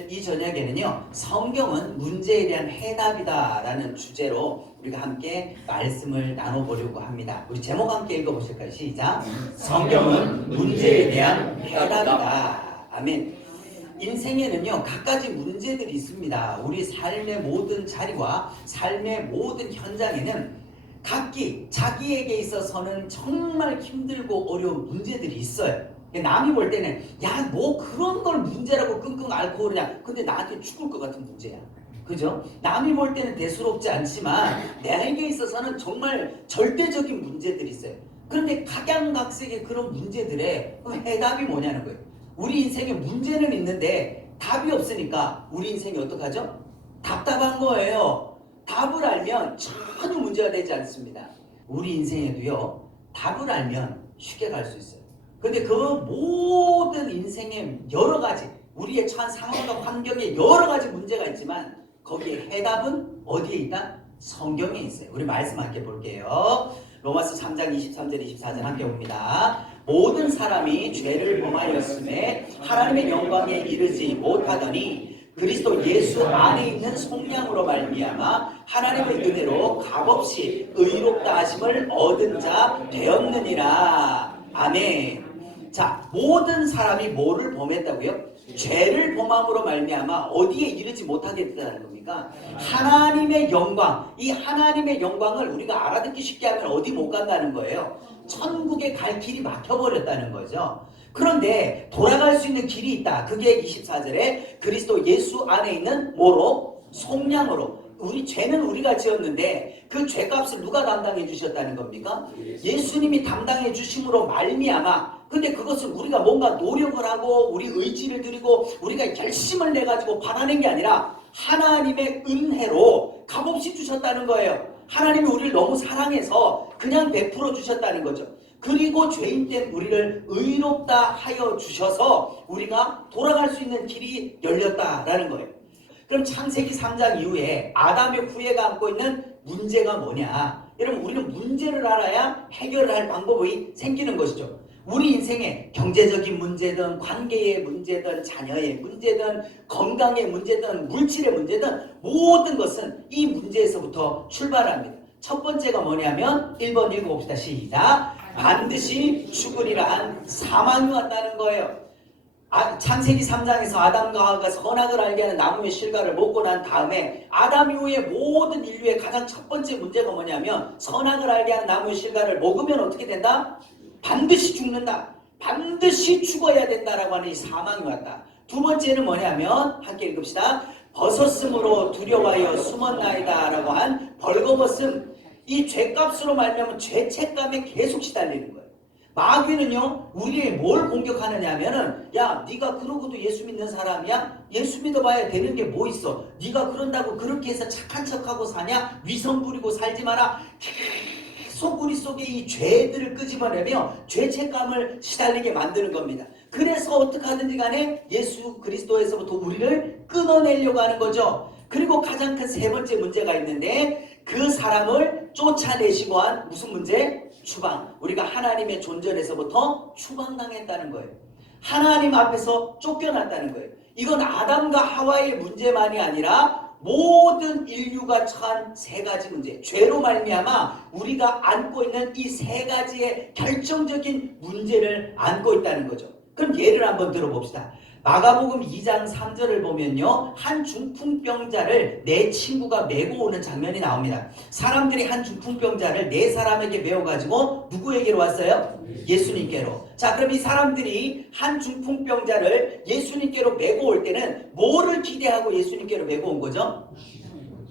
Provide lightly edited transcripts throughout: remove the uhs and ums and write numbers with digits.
오늘 이 저녁에는요, 성경은 문제에 대한 해답이다 라는 주제로 우리가 함께 말씀을 나눠보려고 합니다. 우리 제목 함께 읽어보실까요? 시작. 성경은 문제에 대한 해답이다. 아멘. 인생에는요, 갖가지 문제들이 있습니다. 우리 삶의 모든 자리와 삶의 모든 현장에는 각기 자기에게 있어서는 정말 힘들고 어려운 문제들이 있어요. 남이 볼 때는 야, 뭐 그런 걸 문제라고 끙끙 앓고 그러냐. 근데 나한테 죽을 것 같은 문제야. 그죠? 남이 볼 때는 대수롭지 않지만 내게 있어서는 정말 절대적인 문제들이 있어요. 그런데 각양각색의 그런 문제들의 해답이 뭐냐는 거예요. 우리 인생에 문제는 있는데 답이 없으니까 우리 인생이 어떡하죠? 답답한 거예요. 답을 알면 전혀 문제가 되지 않습니다. 우리 인생에도요, 답을 알면 쉽게 갈 수 있어요. 근데 그 모든 인생의 여러 가지, 우리의 처한 상황과 환경에 여러 가지 문제가 있지만 거기에 해답은 어디에 있다? 성경에 있어요. 우리 말씀 함께 볼게요. 로마서 3장 23절 24절 함께 봅니다. 모든 사람이 죄를 범하였음에 하나님의 영광에 이르지 못하더니 그리스도 예수 안에 있는 속량으로 말미암아 하나님의 은혜로 값없이 의롭다 하심을 얻은 자 되었느니라. 아멘. 자, 모든 사람이 뭐를 범했다고요? 죄를 범함으로 말미암아 어디에 이르지 못하게 됐다는 겁니까? 하나님의 영광. 이 하나님의 영광을 우리가 알아듣기 쉽게 하면 어디 못 간다는 거예요. 천국에 갈 길이 막혀버렸다는 거죠. 그런데 돌아갈 수 있는 길이 있다. 그게 24절에 그리스도 예수 안에 있는 뭐로? 속량으로. 우리 죄는 우리가 지었는데 그 죄값을 누가 담당해 주셨다는 겁니까? 예수님이 담당해 주심으로 말미암아. 근데 그것은 우리가 뭔가 노력을 하고 우리 의지를 들이고 우리가 결심을 내가지고 받아낸 게 아니라 하나님의 은혜로 값없이 주셨다는 거예요. 하나님이 우리를 너무 사랑해서 그냥 베풀어 주셨다는 거죠. 그리고 죄인 된 우리를 의롭다 하여 주셔서 우리가 돌아갈 수 있는 길이 열렸다라는 거예요. 그럼 창세기 3장 이후에 아담의 후예가 안고 있는 문제가 뭐냐? 여러분, 우리는 문제를 알아야 해결을 할 방법이 생기는 것이죠. 우리 인생에 경제적인 문제든 관계의 문제든 자녀의 문제든 건강의 문제든 물질의 문제든 모든 것은 이 문제에서부터 출발합니다. 첫 번째가 뭐냐면 1번 읽어봅시다. 시작. 반드시 죽으리라 한 사망이 왔다는 거예요. 창세기 3장에서 아담과 하와가 선악을 알게 하는 나무의 실과를 먹고 난 다음에 아담 이후에 모든 인류의 가장 첫 번째 문제가 뭐냐면 선악을 알게 하는 나무의 실과를 먹으면 어떻게 된다? 반드시 죽는다. 반드시 죽어야 된다라고 하는 이 사망이 왔다. 두 번째는 뭐냐면 함께 읽읍시다. 벗었음으로 두려워하여 숨었나이다 라고 한 벌거벗음. 이 죄값으로 말미암아 죄책감에 계속 시달리는 거예요. 마귀는요, 우리의 뭘 공격하느냐 하면은 야, 네가 그러고도 예수 믿는 사람이야? 예수 믿어봐야 되는 게 뭐 있어? 네가 그런다고 그렇게 해서 착한 척하고 사냐? 위선 부리고 살지 마라. 계속 우리 속에 이 죄들을 끄집어내며 죄책감을 시달리게 만드는 겁니다. 그래서 어떻게 하든지 간에 예수 그리스도에서부터 우리를 끊어내려고 하는 거죠. 그리고 가장 큰 세 번째 문제가 있는데 그 사람을 쫓아내시고 한 무슨 문제? 추방. 우리가 하나님의 존전에서부터 추방당했다는 거예요. 하나님 앞에서 쫓겨났다는 거예요. 이건 아담과 하와의 문제만이 아니라 모든 인류가 처한 세 가지 문제, 죄로 말미암아 우리가 안고 있는 이 세 가지의 결정적인 문제를 안고 있다는 거죠. 그럼 예를 한번 들어봅시다. 마가복음 2장 3절을 보면요, 한 중풍병자를 네 친구가 메고 오는 장면이 나옵니다. 사람들이 한 중풍병자를 네 사람에게 메워가지고 누구에게로 왔어요? 예수님께로. 자, 그럼 이 사람들이 한 중풍병자를 예수님께로 메고 올 때는 뭐를 기대하고 예수님께로 메고 온 거죠?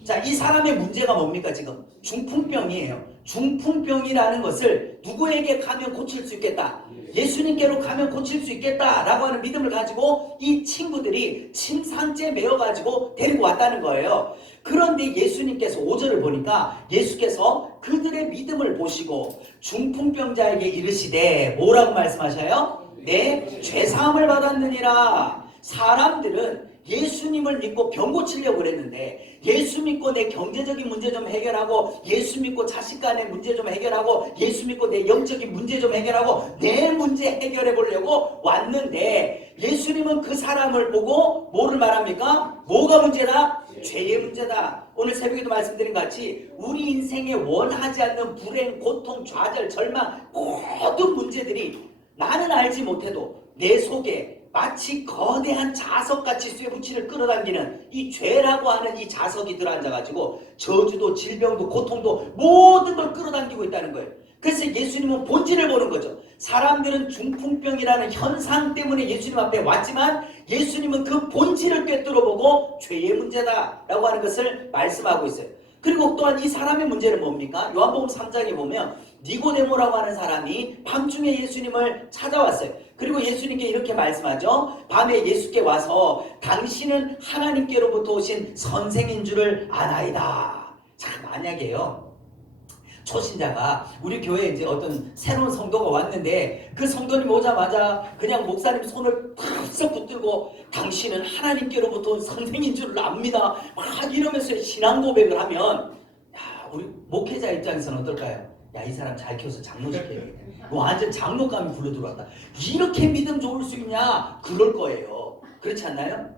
자, 이 사람의 문제가 뭡니까 지금? 중풍병이에요. 중풍병이라는 것을 누구에게 가면 고칠 수 있겠다? 예수님께로 가면 고칠 수 있겠다라고 하는 믿음을 가지고 이 친구들이 침상째에 메어가지고 데리고 왔다는 거예요. 그런데 예수님께서 5절을 보니까 예수께서 그들의 믿음을 보시고 중풍병자에게 이르시되 뭐라고 말씀하셔요? 내 죄사함을 받았느니라. 사람들은 예수님을 믿고 병 고치려고 그랬는데, 예수 믿고 내 경제적인 문제 좀 해결하고, 예수 믿고 자식 간의 문제 좀 해결하고, 예수 믿고 내 영적인 문제 좀 해결하고, 내 문제 해결해 보려고 왔는데, 예수님은 그 사람을 보고 뭐를 말합니까? 뭐가 문제다? 죄의 문제다. 오늘 새벽에도 말씀드린 것 같이 우리 인생에 원하지 않는 불행, 고통, 좌절, 절망, 모든 문제들이 나는 알지 못해도 내 속에 마치 거대한 자석같이 쇠붙이를 끌어당기는 이 죄라고 하는 이 자석이 들어앉아가지고 저주도 질병도 고통도 모든 걸 끌어당기고 있다는 거예요. 그래서 예수님은 본질을 보는 거죠. 사람들은 중풍병이라는 현상 때문에 예수님 앞에 왔지만 예수님은 그 본질을 꿰뚫어보고 죄의 문제다라고 하는 것을 말씀하고 있어요. 그리고 또한 이 사람의 문제는 뭡니까? 요한복음 3장에 보면 니고데모라고 하는 사람이 밤중에 예수님을 찾아왔어요. 그리고 예수님께 이렇게 말씀하죠. 밤에 예수께 와서 당신은 하나님께로부터 오신 선생인 줄을 아나이다. 자, 만약에요, 초신자가 우리 교회에 이제 어떤 새로운 성도가 왔는데 그 성도님 오자마자 그냥 목사님 손을 탁 붙들고 당신은 하나님께로부터 온 선생인 줄 압니다 막 이러면서 신앙 고백을 하면, 야, 우리 목회자 입장에서는 어떨까요? 야, 이 사람 잘 키워서 장로 시켜야겠네. 완전 장로감이 불러 들어왔다. 이렇게 믿음 좋을 수 있냐? 그럴 거예요. 그렇지 않나요?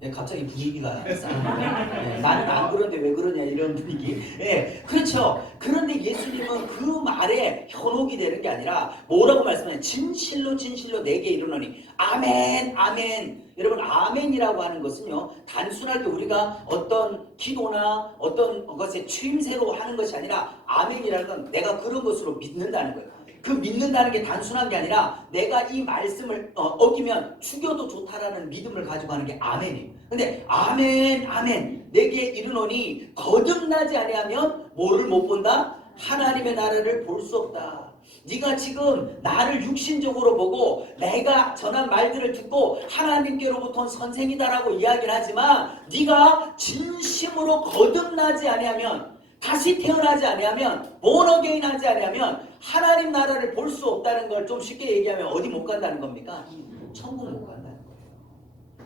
네, 갑자기 분위기가 싸는데, 네, 나는 안 그런데 왜 그러냐 이런 분위기. 네, 그렇죠. 그런데 예수님은 그 말에 현혹이 되는 게 아니라 뭐라고 말씀하냐? 진실로 진실로 내게 이르노니 아멘 아멘. 여러분, 아멘이라고 하는 것은요, 단순하게 우리가 어떤 기도나 어떤 것에 추임새로 하는 것이 아니라 아멘이라는 건 내가 그런 것으로 믿는다는 거예요. 그 믿는다는 게 단순한 게 아니라 내가 이 말씀을 어기면 죽여도 좋다라는 믿음을 가지고 하는 게 아멘이에요. 근데 아멘 아멘 내게 이르노니 거듭나지 아니하면 뭐를 못 본다? 하나님의 나라를 볼 수 없다. 네가 지금 나를 육신적으로 보고 내가 전한 말들을 듣고 하나님께로부터 온 선생이다라고 이야기를 하지만 네가 진심으로 거듭나지 아니하면, 다시 태어나지 아니하면, 본어게인 하지 아니하면 하나님 나라를 볼 수 없다는 걸 좀 쉽게 얘기하면 어디 못 간다는 겁니까? 천국 못 간다는 거예요.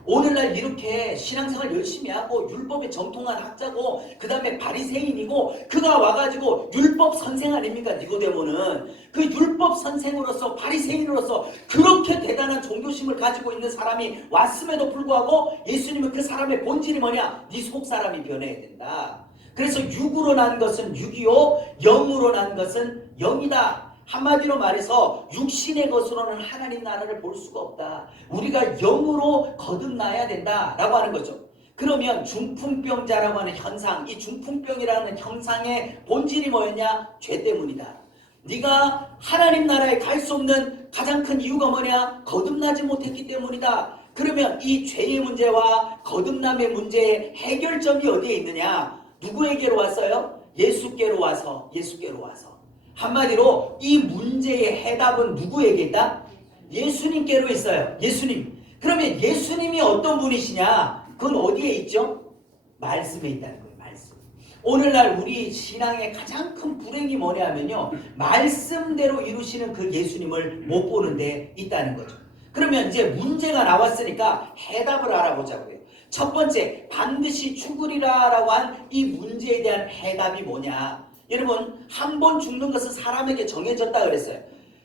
오늘날 이렇게 신앙생활 열심히 하고 율법에 정통한 학자고 그 다음에 바리새인이고 그가 와가지고 율법 선생 아닙니까? 니고데모는 그 율법 선생으로서 바리새인으로서 그렇게 대단한 종교심을 가지고 있는 사람이 왔음에도 불구하고 예수님은 그 사람의 본질이 뭐냐? 네 속사람이 변해야 된다. 그래서 육으로 난 것은 육이요 영으로 난 것은 영이다. 한마디로 말해서 육신의 것으로는 하나님 나라를 볼 수가 없다. 우리가 영으로 거듭나야 된다라고 하는 거죠. 그러면 중풍병자라고 하는 현상, 이 중풍병이라는 현상의 본질이 뭐였냐? 죄 때문이다. 네가 하나님 나라에 갈 수 없는 가장 큰 이유가 뭐냐? 거듭나지 못했기 때문이다. 그러면 이 죄의 문제와 거듭남의 문제의 해결점이 어디에 있느냐? 누구에게로 왔어요? 예수께로 와서, 예수께로 와서. 한마디로 이 문제의 해답은 누구에게 있다? 예수님께로 있어요. 예수님. 그러면 예수님이 어떤 분이시냐? 그건 어디에 있죠? 말씀에 있다는 거예요. 말씀. 오늘날 우리 신앙의 가장 큰 불행이 뭐냐 하면요, 말씀대로 이루시는 그 예수님을 못 보는 데 있다는 거죠. 그러면 이제 문제가 나왔으니까 해답을 알아보자고요. 첫 번째, 반드시 죽으리라 라고 한 이 문제에 대한 해답이 뭐냐? 여러분, 한 번 죽는 것은 사람에게 정해졌다 그랬어요.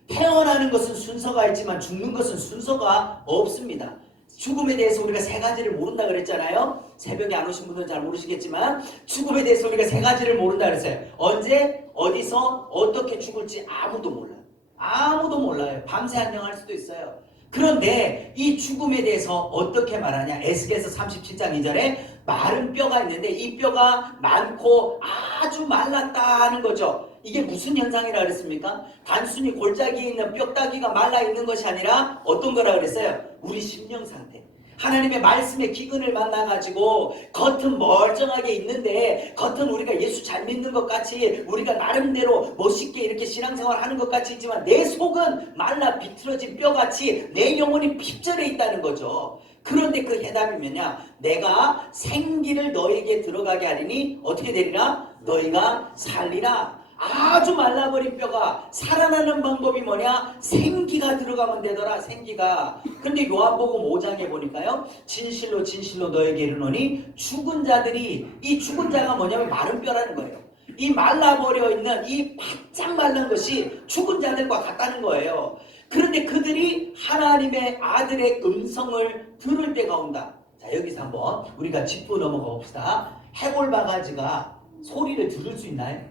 태어나는 것은 순서가 있지만 죽는 것은 순서가 없습니다. 죽음에 대해서 우리가 세 가지를 모른다 그랬잖아요. 새벽에 안 오신 분들은 잘 모르시겠지만 죽음에 대해서 우리가 세 가지를 모른다 그랬어요. 언제, 어디서, 어떻게 죽을지 아무도 몰라요. 아무도 몰라요. 밤새 안녕할 수도 있어요. 그런데 이 죽음에 대해서 어떻게 말하냐? 에스겔서 37장 2절에 마른 뼈가 있는데 이 뼈가 많고 아주 말랐다는 거죠. 이게 무슨 현상이라 그랬습니까? 단순히 골짜기에 있는 뼈다귀가 말라 있는 것이 아니라 어떤 거라 그랬어요? 우리 심령 상태. 하나님의 말씀의 기근을 만나가지고 겉은 멀쩡하게 있는데, 겉은 우리가 예수 잘 믿는 것 같이 우리가 나름대로 멋있게 이렇게 신앙생활 하는 것 같이 있지만 내 속은 말라 비틀어진 뼈같이 내 영혼이 핍절해 있다는 거죠. 그런데 그 해답이 뭐냐? 내가 생기를 너에게 들어가게 하리니 어떻게 되리라? 너희가 살리라. 아주 말라버린 뼈가 살아나는 방법이 뭐냐? 생기가 들어가면 되더라. 생기가. 근데 요한복음 5장에 보니까요, 진실로 진실로 너에게 이르노니 죽은 자들이, 이 죽은 자가 뭐냐면 마른 뼈라는 거예요. 이 말라버려 있는 이 바짝 말른 것이 죽은 자들과 같다는 거예요. 그런데 그들이 하나님의 아들의 음성을 들을 때가 온다. 자, 여기서 한번 우리가 짚고 넘어가 봅시다. 해골바가지가 소리를 들을 수 있나요?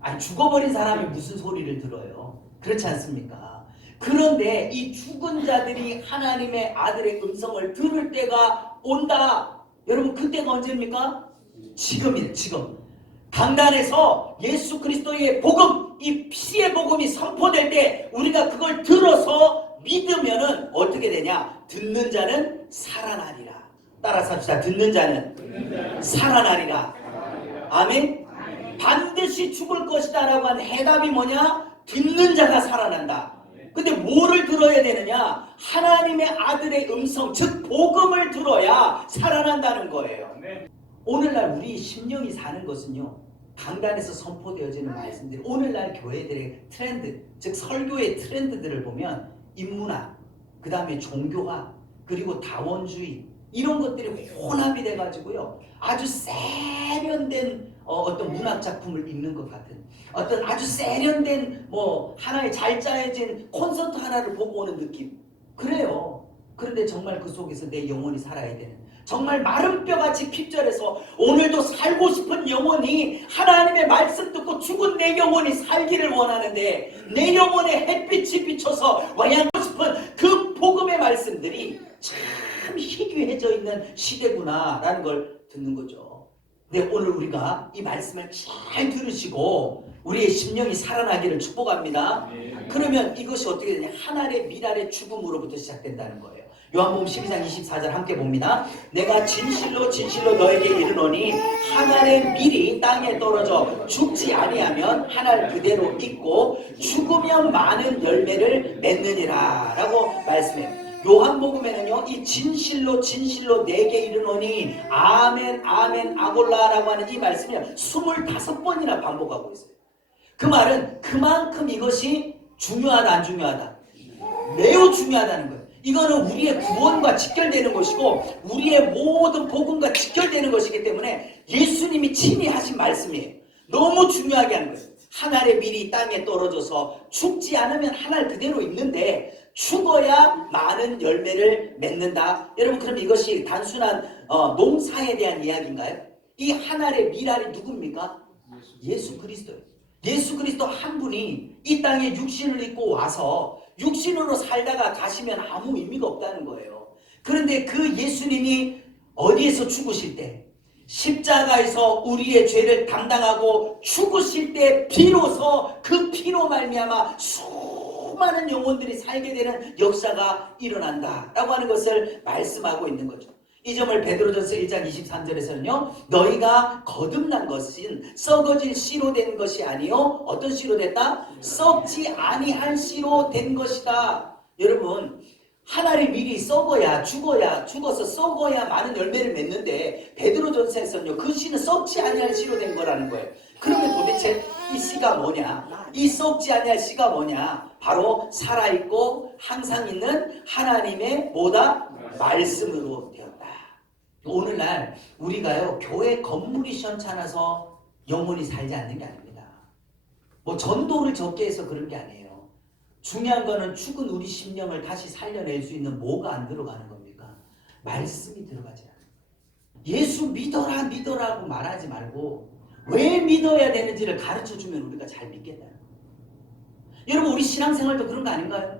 아니, 죽어버린 사람이 무슨 소리를 들어요? 그렇지 않습니까? 그런데 이 죽은 자들이 하나님의 아들의 음성을 들을 때가 온다. 여러분, 그때가 언제입니까? 지금이에요. 지금. 강단에서 예수 그리스도의 복음, 이 피의 복음이 선포될 때 우리가 그걸 들어서 믿으면은 어떻게 되냐? 듣는 자는 살아나리라. 따라서 합시다. 듣는 자는 살아나리라. 아멘. 반드시 죽을 것이다 라고 한 해답이 뭐냐? 듣는 자가 살아난다. 근데 뭐를 들어야 되느냐? 하나님의 아들의 음성, 즉 복음을 들어야 살아난다는 거예요. 오늘날 우리 심령이 사는 것은요, 강단에서 선포되어지는 말씀들, 오늘날 교회들의 트렌드, 즉 설교의 트렌드들을 보면 인문학, 그 다음에 종교학, 그리고 다원주의, 이런 것들이 혼합이 돼가지고요, 아주 세련된 어떤 문학 작품을 읽는 것 같은, 어떤 아주 세련된 하나의 잘 짜여진 콘서트 하나를 보고 오는 느낌. 그래요. 그런데 정말 그 속에서 내 영혼이 살아야 되는, 정말 마른 뼈같이 핍절해서 오늘도 살고 싶은 영혼이 하나님의 말씀 듣고 죽은 내 영혼이 살기를 원하는데, 내 영혼에 햇빛이 비쳐서 와야 하고 싶은 그 복음의 말씀들이 참 희귀해져 있는 시대구나라는 걸 듣는 거죠. 근데 오늘 우리가 이 말씀을 잘 들으시고 우리의 심령이 살아나기를 축복합니다. 그러면 이것이 어떻게 되냐? 하늘의 미랄의 죽음으로부터 시작된다는 거예요. 요한복음 12장 24절 함께 봅니다. 내가 진실로 진실로 너에게 이르노니 하늘의 밀이 땅에 떨어져 죽지 아니하면 하늘 그대로 있고 죽으면 많은 열매를 맺느니라 라고 말씀해요. 요한복음에는요, 이 진실로 진실로 내게 이르노니 아멘 아멘 아골라라고 하는 이 말씀이 25번이나 반복하고 있어요. 그 말은 그만큼 이것이 중요하다 안 중요하다? 매우 중요하다는 거예요. 이거는 우리의 구원과 직결되는 것이고 우리의 모든 복음과 직결되는 것이기 때문에 예수님이 친히 하신 말씀이에요. 너무 중요하게 하는 거예요. 하늘의 밀이 땅에 떨어져서 죽지 않으면 하늘 그대로 있는데 죽어야 많은 열매를 맺는다. 여러분, 그럼 이것이 단순한 농사에 대한 이야기인가요? 이 하늘의 밀알이 누굽니까? 예수 그리스도예요. 예수 그리스도 한 분이 이 땅에 육신을 입고 와서 육신으로 살다가 가시면 아무 의미가 없다는 거예요. 그런데 그 예수님이 어디에서 죽으실 때, 십자가에서 우리의 죄를 담당하고 죽으실 때 비로소 그 피로 말미암아 수많은 영혼들이 살게 되는 역사가 일어난다라고 하는 것을 말씀하고 있는 거죠. 이 점을 베드로전서 1장 23절에서는요, 너희가 거듭난 것은 썩어질 씨로 된 것이 아니요 어떤 씨로 됐다? 썩지 아니할 씨로 된 것이다. 여러분, 하나의 밀이 죽어서 썩어야 많은 열매를 맺는데 베드로전서에서는요, 그 씨는 썩지 아니할 씨로 된 거라는 거예요. 그러면 도대체 이 씨가 뭐냐? 이 썩지 아니할 씨가 뭐냐? 바로 살아있고 항상 있는 하나님의 말씀으로 되었다. 오늘날 우리가요, 교회 건물이 시원찮아서 영혼이 살지 않는 게 아닙니다. 전도를 적게 해서 그런 게 아니에요. 중요한 거는 죽은 우리 심령을 다시 살려낼 수 있는 뭐가 안 들어가는 겁니까? 말씀이 들어가지 않아요. 예수 믿어라고 말하지 말고 왜 믿어야 되는지를 가르쳐주면 우리가 잘 믿겠다는 거예요. 여러분, 우리 신앙생활도 그런 거 아닌가요?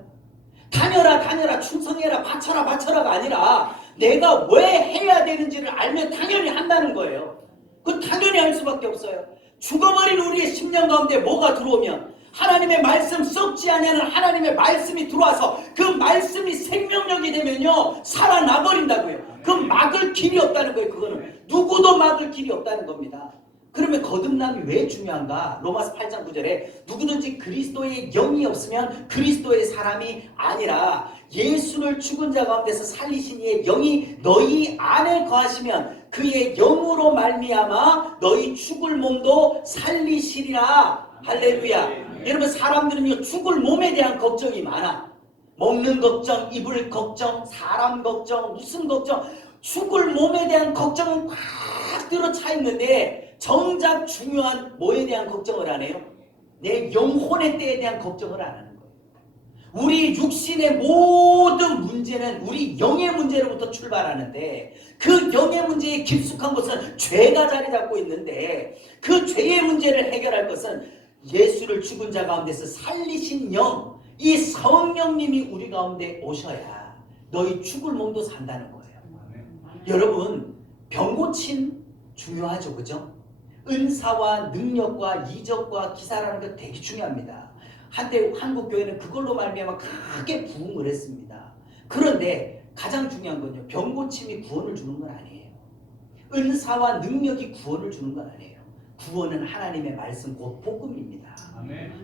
다녀라 충성해라 바쳐라가 아니라 내가 왜 해야 되는지를 알면 당연히 한다는 거예요. 그 당연히 할 수밖에 없어요. 죽어버린 우리의 심령 가운데 뭐가 들어오면 하나님의 말씀, 썩지 아니하는 하나님의 말씀이 들어와서 그 말씀이 생명력이 되면요, 살아나 버린다고요. 그 막을 길이 없다는 거예요. 그거는 누구도 막을 길이 없다는 겁니다. 그러면 거듭남이 왜 중요한가? 로마서 8장 9절에 누구든지 그리스도의 영이 없으면 그리스도의 사람이 아니라 예수를 죽은 자 가운데서 살리신 이의 영이 너희 안에 거하시면 그의 영으로 말미암아 너희 죽을 몸도 살리시리라. 할렐루야. 여러분, 사람들은요 죽을 몸에 대한 걱정이 많아. 먹는 걱정, 입을 걱정, 사람 걱정, 무슨 걱정, 죽을 몸에 대한 걱정은 꽉 들어차 있는데 정작 중요한 뭐에 대한 걱정을 안 해요? 내 영혼의 때에 대한 걱정을 안 하는 거예요. 우리 육신의 모든 문제는 우리 영의 문제로부터 출발하는데 그 영의 문제에 깊숙한 것은 죄가 자리 잡고 있는데 그 죄의 문제를 해결할 것은 예수를 죽은 자 가운데서 살리신 영, 이 성령님이 우리 가운데 오셔야 너희 죽을 몸도 산다는 거예요. 여러분, 병고침 중요하죠, 그죠? 은사와 능력과 이적과 기사라는 거 되게 중요합니다. 한때 한국 교회는 그걸로 말미암아 크게 부흥을 했습니다. 그런데 가장 중요한 건요, 병고침이 구원을 주는 건 아니에요. 은사와 능력이 구원을 주는 건 아니에요. 구원은 하나님의 말씀, 곧 복음입니다.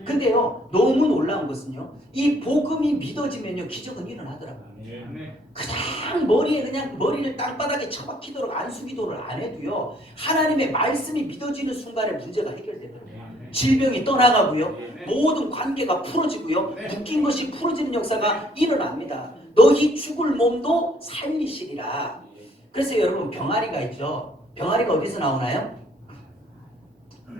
근데요, 너무 놀라운 것은요, 이 복음이 믿어지면요, 기적은 일어나더라고요. 그냥 머리를 땅바닥에 처박히도록 안수기도를 안 해도요, 하나님의 말씀이 믿어지는 순간에 문제가 해결되더라고요. 질병이 떠나가고요, 모든 관계가 풀어지고요, 묶인 것이 풀어지는 역사가 일어납니다. 너희 죽을 몸도 살리시리라. 그래서 여러분, 병아리가 있죠. 병아리가 어디서 나오나요?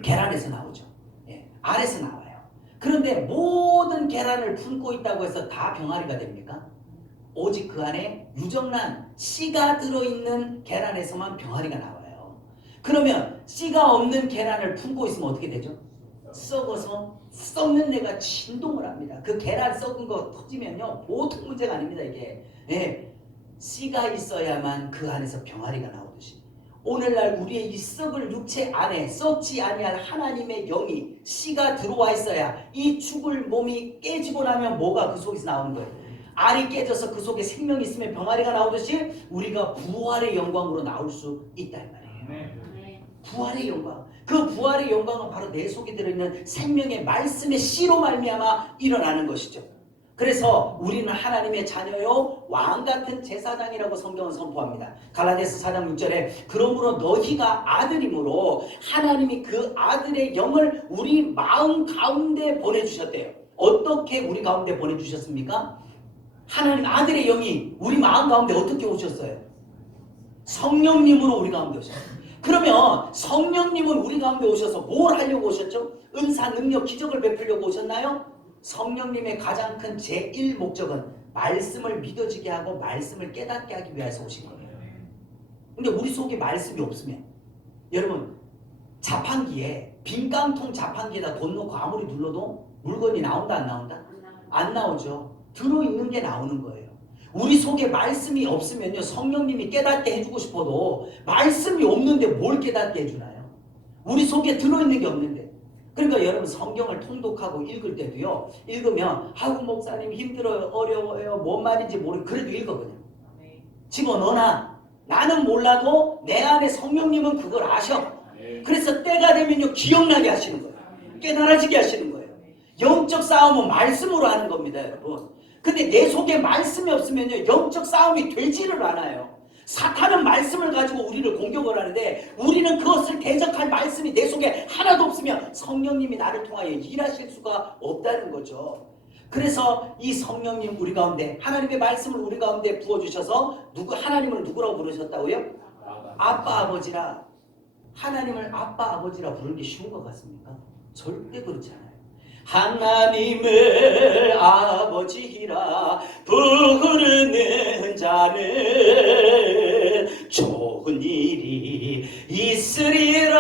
계란에서 나오죠. 예, 알에서 나와요. 그런데 모든 계란을 품고 있다고 해서 다 병아리가 됩니까? 오직 그 안에 유정란, 씨가 들어있는 계란에서만 병아리가 나와요. 그러면 씨가 없는 계란을 품고 있으면 어떻게 되죠? 썩어서 썩는 데가 진동을 합니다. 그 계란 썩은 거 터지면요, 보통 문제가 아닙니다, 이게. 예, 씨가 있어야만 그 안에서 병아리가 나오듯이 오늘날 우리의 이 썩을 육체 안에 썩지 아니할 하나님의 영이 씨가 들어와 있어야 이 죽을 몸이 깨지고 나면 뭐가 그 속에서 나오는 거예요? 알이 깨져서 그 속에 생명이 있으면 병아리가 나오듯이 우리가 부활의 영광으로 나올 수 있다 이 말이에요. 부활의 영광. 그 부활의 영광은 바로 내 속에 들어있는 생명의 말씀의 씨로 말미암아 일어나는 것이죠. 그래서 우리는 하나님의 자녀요 왕같은 제사장이라고 성경은 선포합니다. 갈라디아서 4장 6절에 그러므로 너희가 아들이므로 하나님이 그 아들의 영을 우리 마음 가운데 보내주셨대요. 어떻게 우리 가운데 보내주셨습니까? 하나님 아들의 영이 우리 마음 가운데 어떻게 오셨어요? 성령님으로 우리 가운데 오셨어요. 그러면 성령님은 우리 가운데 오셔서 뭘 하려고 오셨죠? 은사, 능력, 기적을 베풀려고 오셨나요? 성령님의 가장 큰 제1목적은 말씀을 믿어지게 하고 말씀을 깨닫게 하기 위해서 오신 거예요. 근데 우리 속에 말씀이 없으면 여러분, 자판기에 빈 깡통 자판기에다 돈 넣고 아무리 눌러도 물건이 나온다 안 나온다? 안 나오죠. 들어있는 게 나오는 거예요. 우리 속에 말씀이 없으면요, 성령님이 깨닫게 해주고 싶어도 말씀이 없는데 뭘 깨닫게 해주나요? 우리 속에 들어있는 게 없는데. 그러니까 여러분, 성경을 통독하고 읽을 때도요, 읽으면 아이고 목사님 힘들어요, 어려워요, 뭔 말인지 모르고 그래도 읽어. 그냥 집어넣어놔. 나는 몰라도 내 안에 성령님은 그걸 아셔. 그래서 때가 되면요, 기억나게 하시는 거예요. 깨달아지게 하시는 거예요. 영적 싸움은 말씀으로 하는 겁니다, 여러분. 근데 내 속에 말씀이 없으면요, 영적 싸움이 되지를 않아요. 사탄은 말씀을 가지고 우리를 공격을 하는데 우리는 그것을 대적할 말씀이 내 속에 하나도 없으면 성령님이 나를 통하여 일하실 수가 없다는 거죠. 그래서 이 성령님 우리 가운데 하나님의 말씀을 우리 가운데 부어주셔서 하나님을 누구라고 부르셨다고요? 아빠 아버지라. 하나님을 아빠 아버지라 부르는 게 쉬운 것 같습니까? 절대 그렇지 않아요. 하나님을 아버지라 부르는 자는 좋은 일이 있으리라.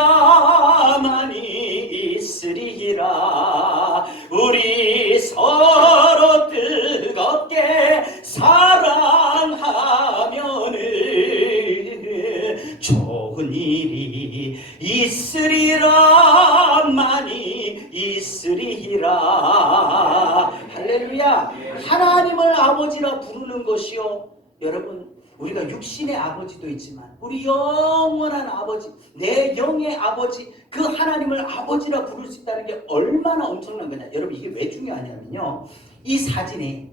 많이 있으리라. 우리 서로 뜨겁게 사랑하면은 좋은 일이 있으리라. 많이 있으리라. 할렐루야. 하나님을 아버지라 부르는 것이요, 여러분, 우리가 육신의 아버지도 있지만 우리 영원한 아버지, 내 영의 아버지, 그 하나님을 아버지라 부를 수 있다는 게 얼마나 엄청난 거냐. 여러분, 이게 왜 중요하냐면요, 이 사진에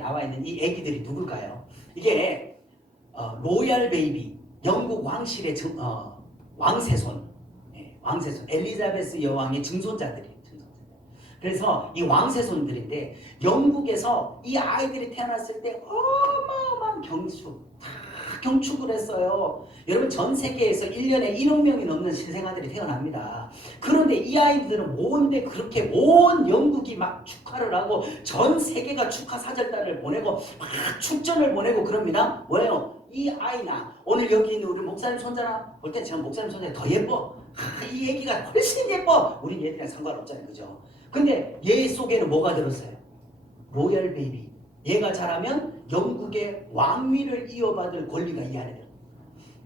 나와 있는 이 애기들이 누굴까요? 이게 로얄 베이비, 영국 왕실의 왕세손, 왕세손 엘리자베스 여왕의 증손자들이에요. 그래서 이 왕세손들인데 영국에서 이 아이들이 태어났을 때 어마어마한 경축을 했어요. 여러분 전 세계에서 1년에 1억 명이 넘는 신생아들이 태어납니다. 그런데 이 아이들은 뭔데 그렇게 온 영국이 막 축하를 하고 전 세계가 축하 사절단을 보내고 막 축전을 보내고 그럽니다. 뭐예요? 이 아이나 오늘 여기 있는 우리 목사님 손자나 볼 때 제가 목사님 손자가 더 예뻐. 이 애기가 훨씬 예뻐. 우리 얘들이랑 상관없잖아요. 그죠? 근데 얘 속에는 뭐가 들었어요? 로열 베이비. 얘가 자라면 영국의 왕위를 이어받을 권리가 이 안에 들어요.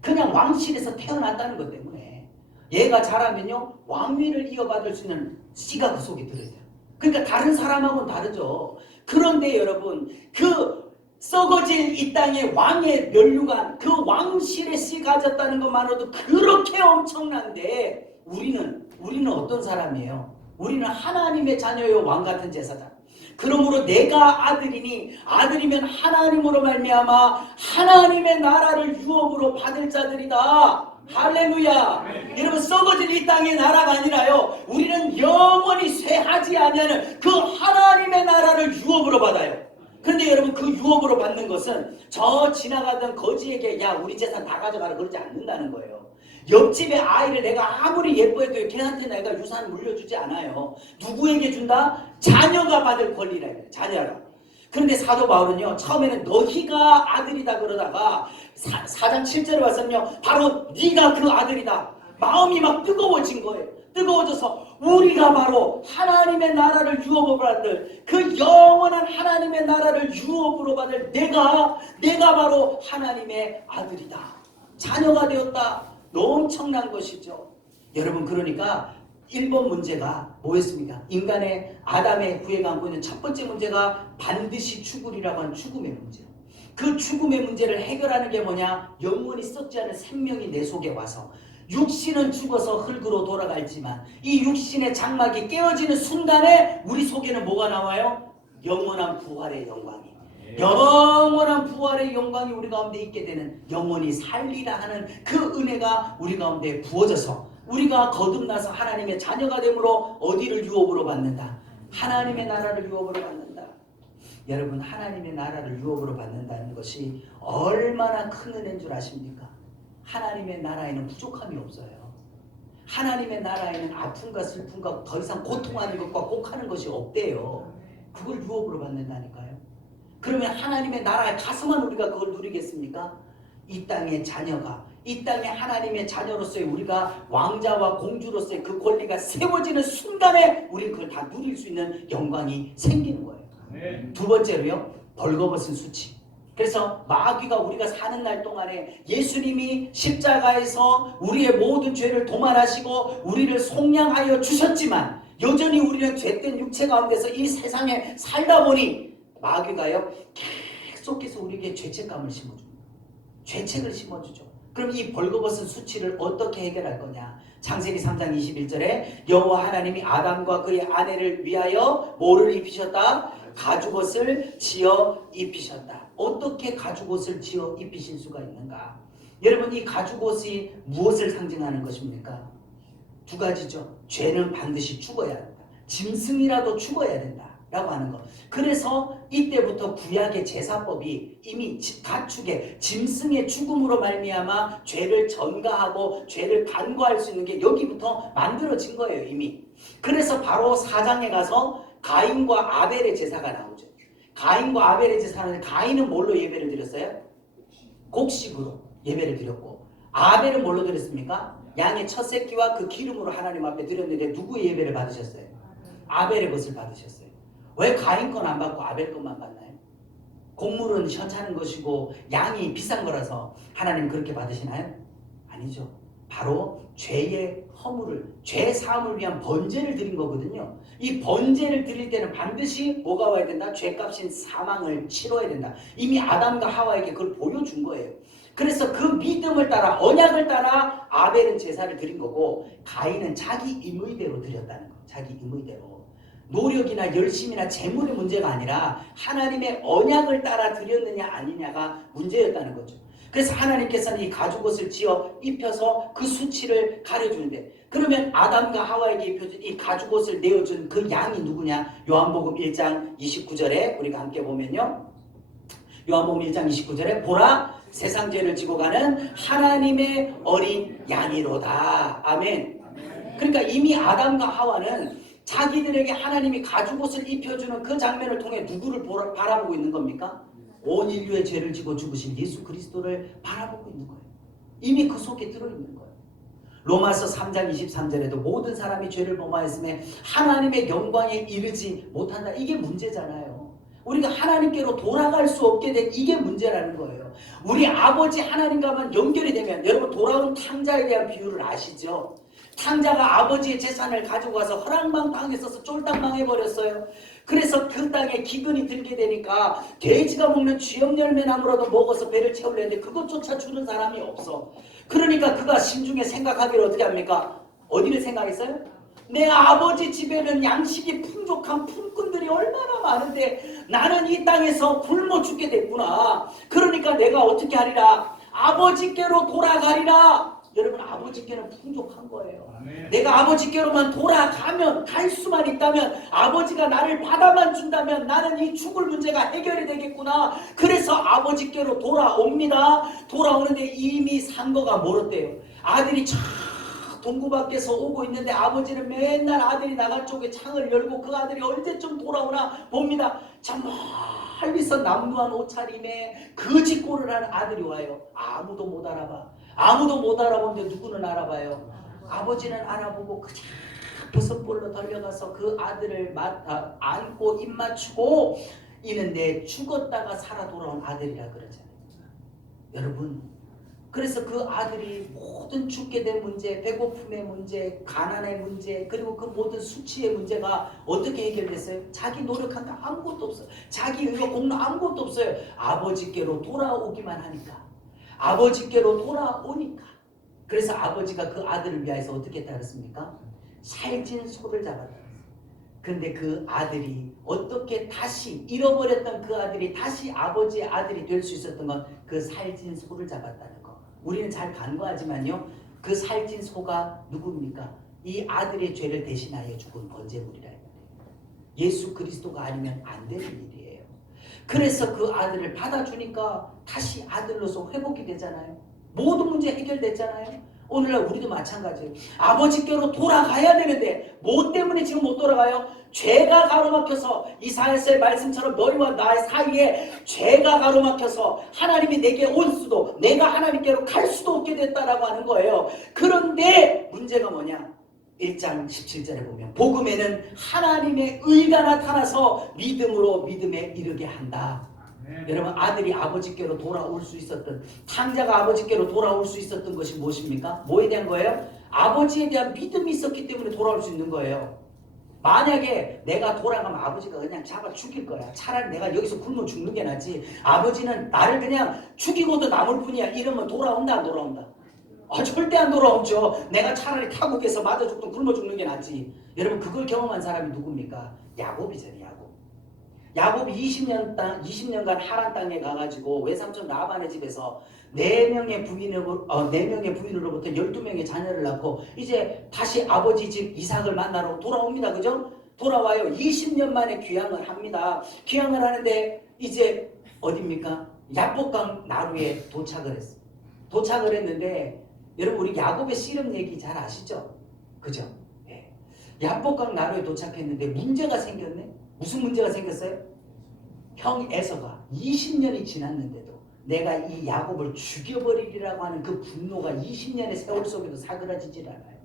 그냥 왕실에서 태어났다는 것 때문에 얘가 자라면요 왕위를 이어받을 수 있는 씨가 그 속에 들어있어요. 그러니까 다른 사람하고는 다르죠. 그런데 여러분 그 썩어질 이 땅의 왕의 면류관 그 왕실의 씨 가졌다는 것만으로도 그렇게 엄청난데 우리는 어떤 사람이에요? 우리는 하나님의 자녀요 왕같은 제사장. 그러므로 내가 아들이니 아들이면 하나님으로 말미암아 하나님의 나라를 유업으로 받을 자들이다. 할렐루야. 여러분 썩어질 이 땅의 나라가 아니라요 우리는 영원히 쇠하지 아니하는 그 하나님의 나라를 유업으로 받아요. 그런데 여러분 그 유업으로 받는 것은 저 지나가던 거지에게 야 우리 재산 다 가져가라 그러지 않는다는 거예요. 옆집의 아이를 내가 아무리 예뻐해도 걔한테 내가 유산 물려주지 않아요. 누구에게 준다? 자녀가 받을 권리라 해요. 자녀가. 그런데 사도 바울은요 처음에는 너희가 아들이다 그러다가 4장 7절에 와서는요 바로 네가 그 아들이다. 마음이 막 뜨거워진 거예요. 뜨거워져서 우리가 바로 하나님의 나라를 유업으로 받을 그 영원한 하나님의 나라를 유업으로 받을 내가 바로 하나님의 아들이다. 자녀가 되었다. 엄청난 것이죠. 여러분 그러니까 1번 문제가 뭐였습니까? 인간의 아담의 후예가 안고 있는 첫 번째 문제가 반드시 죽으리라고 하는 죽음의 문제. 그 죽음의 문제를 해결하는 게 뭐냐? 영원히 썩지 않은 생명이 내 속에 와서 육신은 죽어서 흙으로 돌아갈지만 이 육신의 장막이 깨어지는 순간에 우리 속에는 뭐가 나와요? 영원한 부활의 영광이. 영원한 부활의 영광이 우리 가운데 있게 되는 영원히 살리라 하는 그 은혜가 우리 가운데 부어져서 우리가 거듭나서 하나님의 자녀가 되므로 어디를 유업으로 받는다? 하나님의 나라를 유업으로 받는다. 여러분 하나님의 나라를 유업으로 받는다는 것이 얼마나 큰 은혜인 줄 아십니까? 하나님의 나라에는 부족함이 없어요. 하나님의 나라에는 아픔과 슬픔과 더 이상 고통하는 것과 곡하는 것이 없대요. 그걸 유업으로 받는다니까요. 그러면 하나님의 나라에 가서만 우리가 그걸 누리겠습니까? 이 땅의 자녀가 이 땅의 하나님의 자녀로서의 우리가 왕자와 공주로서의 그 권리가 세워지는 순간에 우리는 그걸 다 누릴 수 있는 영광이 생기는 거예요. 두 번째로요. 벌거벗은 수치. 그래서 마귀가 우리가 사는 날 동안에 예수님이 십자가에서 우리의 모든 죄를 도말하시고 우리를 속량하여 주셨지만 여전히 우리는 죄된 육체 가운데서 이 세상에 살다 보니 마귀가요 계속해서 우리에게 죄책감을 심어줍니다. 죄책을 심어주죠. 그럼 이 벌거벗은 수치를 어떻게 해결할 거냐? 창세기 3장 21절에 여호와 하나님이 아담과 그의 아내를 위하여 뭐를 입히셨다? 가죽옷을 지어 입히셨다. 어떻게 가죽옷을 지어 입히실 수가 있는가? 여러분 이 가죽옷이 무엇을 상징하는 것입니까? 두 가지죠. 죄는 반드시 죽어야 한다. 짐승이라도 죽어야 된다. 라고 하는 것. 그래서 이때부터 구약의 제사법이 이미 가축의 짐승의 죽음으로 말미암아 죄를 전가하고 죄를 간구할 수 있는 게 여기부터 만들어진 거예요. 이미. 그래서 바로 4장에 가서 가인과 아벨의 제사가 나오죠. 가인과 아벨의 제사는 가인은 뭘로 예배를 드렸어요? 곡식으로 예배를 드렸고 아벨은 뭘로 드렸습니까? 양의 첫 새끼와 그 기름으로 하나님 앞에 드렸는데 누구의 예배를 받으셨어요? 아벨의 것을 받으셨어요. 왜 가인 건 안 받고 아벨 것만 받나요? 곡물은 현찮은 것이고 양이 비싼 거라서 하나님 그렇게 받으시나요? 아니죠. 바로 죄의 허물을, 죄 사함을 위한 번제를 드린 거거든요. 이 번제를 드릴 때는 반드시 뭐가 와야 된다? 죄값인 사망을 치러야 된다. 이미 아담과 하와에게 그걸 보여준 거예요. 그래서 그 믿음을 따라 언약을 따라 아벨은 제사를 드린 거고 가인은 자기 임의대로 드렸다는 거예요. 자기 임의대로. 노력이나 열심이나 재물의 문제가 아니라 하나님의 언약을 따라 드렸느냐 아니냐가 문제였다는 거죠. 그래서 하나님께서는 이 가죽옷을 지어 입혀서 그 수치를 가려주는데, 그러면 아담과 하와에게 입혀준 이 가죽옷을 내어준 그 양이 누구냐? 요한복음 1장 29절에 우리가 함께 보면요, 요한복음 1장 29절에 보라 세상 죄를 지고 가는 하나님의 어린 양이로다. 아멘. 그러니까 이미 아담과 하와는 자기들에게 하나님이 가죽옷을 입혀주는 그 장면을 통해 누구를 바라보고 있는 겁니까? 온 인류의 죄를 지고 죽으신 예수 그리스도를 바라보고 있는 거예요. 이미 그 속에 들어있는 거예요. 로마서 3장 23절에도 모든 사람이 죄를 범하였음에 하나님의 영광에 이르지 못한다. 이게 문제잖아요. 우리가 하나님께로 돌아갈 수 없게 된 이게 문제라는 거예요. 우리 아버지 하나님과만 연결이 되면, 여러분 돌아온 탕자에 대한 비유를 아시죠? 탕자가 아버지의 재산을 가지고 가서 허랑방 땅에 있어서 쫄딱 망해버렸어요. 그래서 그 땅에 기근이 들게 되니까 돼지가 먹는 쥐염 열매나무라도 먹어서 배를 채우려는데 그것조차 주는 사람이 없어. 그러니까 그가 심중에 생각하기를 어떻게 합니까? 어디를 생각했어요? 내 아버지 집에는 양식이 풍족한 품꾼들이 얼마나 많은데 나는 이 땅에서 굶어 죽게 됐구나. 그러니까 내가 어떻게 하리라? 아버지께로 돌아가리라. 여러분, 아버지께는 풍족한 거예요. 아멘. 내가 아버지께로만 돌아가면, 갈 수만 있다면, 아버지가 나를 받아만 준다면 나는 이 죽을 문제가 해결이 되겠구나. 그래서 아버지께로 돌아옵니다. 돌아오는데 이미 상거가 멀었대요. 아들이 참 동구 밖에서 오고 있는데 아버지는 맨날 아들이 나갈 쪽에 창을 열고 그 아들이 언제쯤 돌아오나 봅니다. 참 멀리서 남루한 옷차림에 거짓골을 한 아들이 와요. 아무도 못 알아봐. 아무도 못 알아보는데 누구는 알아봐요? 아버지는 알아보고 그냥 버섯볼로 달려가서 그 아들을 안고 입 맞추고 있는데 죽었다가 살아 돌아온 아들이라 그러잖아요. 여러분, 그래서 그 아들이 모든 죽게 된 문제, 배고픔의 문제, 가난의 문제, 그리고 그 모든 수치의 문제가 어떻게 해결됐어요? 자기 노력한 거 아무것도 없어요. 자기 의가 공로 아무것도 없어요. 아버지께로 돌아오기만 하니까. 아버지께로 돌아오니까. 그래서 아버지가 그 아들을 위해서 어떻게 따랐습니까? 살찐 소를 잡았다. 근데 그 아들이 어떻게 다시 잃어버렸던 그 아들이 다시 아버지의 아들이 될 수 있었던 건 그 살찐 소를 잡았다는 거. 우리는 잘 간과하지만요, 그 살찐 소가 누굽니까? 이 아들의 죄를 대신하여 죽은 번제물이라 말이에요. 예수 그리스도가 아니면 안 되는 일이에요. 그래서 그 아들을 받아주니까 다시 아들로서 회복이 되잖아요. 모든 문제 해결됐잖아요. 오늘날 우리도 마찬가지예요. 아버지께로 돌아가야 되는데 뭐 때문에 지금 못 돌아가요? 죄가 가로막혀서, 이사야서의 말씀처럼 너희와 나의 사이에 죄가 가로막혀서 하나님이 내게 올 수도, 내가 하나님께로 갈 수도 없게 됐다라고 하는 거예요. 그런데 문제가 뭐냐? 1장 17절에 보면 복음에는 하나님의 의가 나타나서 믿음으로 믿음에 이르게 한다. 여러분, 아들이 아버지께로 돌아올 수 있었던, 탕자가 아버지께로 돌아올 수 있었던 것이 무엇입니까? 뭐에 대한 거예요? 아버지에 대한 믿음이 있었기 때문에 돌아올 수 있는 거예요. 만약에 내가 돌아가면 아버지가 그냥 잡아 죽일 거야. 차라리 내가 여기서 굶어 죽는 게 낫지. 아버지는 나를 그냥 죽이고도 남을 뿐이야. 이러면 돌아온다, 안 돌아온다? 절대 안 돌아오죠. 내가 차라리 타국에서 맞아 죽든 굶어 죽는 게 낫지. 여러분, 그걸 경험한 사람이 누굽니까? 야곱이잖아요. 야곱이 20년간 하란 땅에 가가지고 외삼촌 라반의 집에서 4명의 부인으로부터 12명의 자녀를 낳고 이제 다시 아버지 집 이삭을 만나러 돌아옵니다. 그죠? 돌아와요. 20년 만에 귀향을 합니다. 귀향을 하는데 이제 어딥니까? 야복강 나루에 도착을 했어요. 도착을 했는데, 여러분, 우리 야곱의 씨름 얘기 잘 아시죠? 그죠? 네. 야복강 나루에 도착했는데 문제가 생겼네. 무슨 문제가 생겼어요? 형 에서가 20년이 지났는데도 내가 이 야곱을 죽여버리리라고 하는 그 분노가 20년의 세월 속에도 사그라지질 않아요.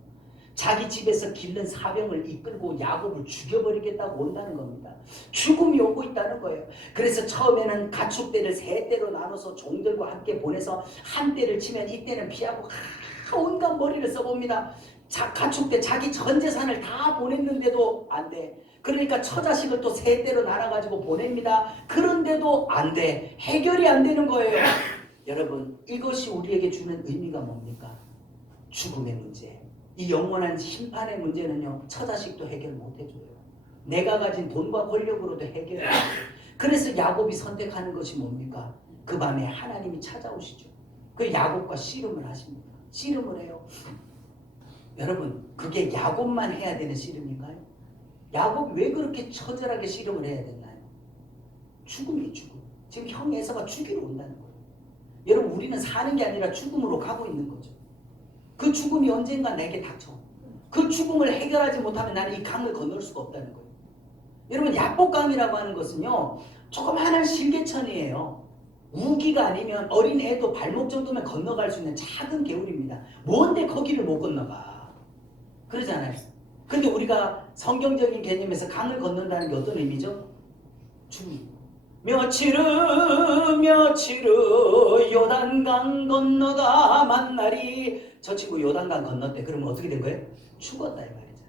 자기 집에서 기른 사병을 이끌고 야곱을 죽여버리겠다고 온다는 겁니다. 죽음이 오고 있다는 거예요. 그래서 처음에는 가축대를 3대로 나눠서 종들과 함께 보내서 한 대를 치면 이때는 피하고 온갖 머리를 써봅니다. 가축대 자기 전 재산을 다 보냈는데도 안 돼. 그러니까 처자식을 또 3대로 나눠가지고 보냅니다. 그런데도 안 돼. 해결이 안 되는 거예요. 여러분, 이것이 우리에게 주는 의미가 뭡니까? 죽음의 문제. 이 영원한 심판의 문제는요, 처자식도 해결 못 해줘요. 내가 가진 돈과 권력으로도 해결 안 해요. 그래서 야곱이 선택하는 것이 뭡니까? 그 밤에 하나님이 찾아오시죠. 그 야곱과 씨름을 하십니다. 씨름을 해요. 여러분, 그게 야곱만 해야 되는 씨름인가요? 야곱이 왜 그렇게 처절하게 씨름을 해야 되나요? 죽음이 죽음. 지금 형 에서가 죽이러 온다는 거예요. 여러분, 우리는 사는 게 아니라 죽음으로 가고 있는 거죠. 그 죽음이 언젠가 내게 닥쳐. 그 죽음을 해결하지 못하면 나는 이 강을 건널 수가 없다는 거예요. 여러분, 야복강이라고 하는 것은요, 조그마한 실개천이에요. 우기가 아니면 어린 애도 발목 정도면 건너갈 수 있는 작은 개울입니다. 뭔데 거기를 못 건너가? 그러잖아요. 근데 우리가 성경적인 개념에서 강을 건넌다는 게 어떤 의미죠? 죽음. 며칠 후 요단강 건너가 만나리. 저 친구 요단강 건넜대. 그러면 어떻게 된 거예요? 죽었다 이 말이죠.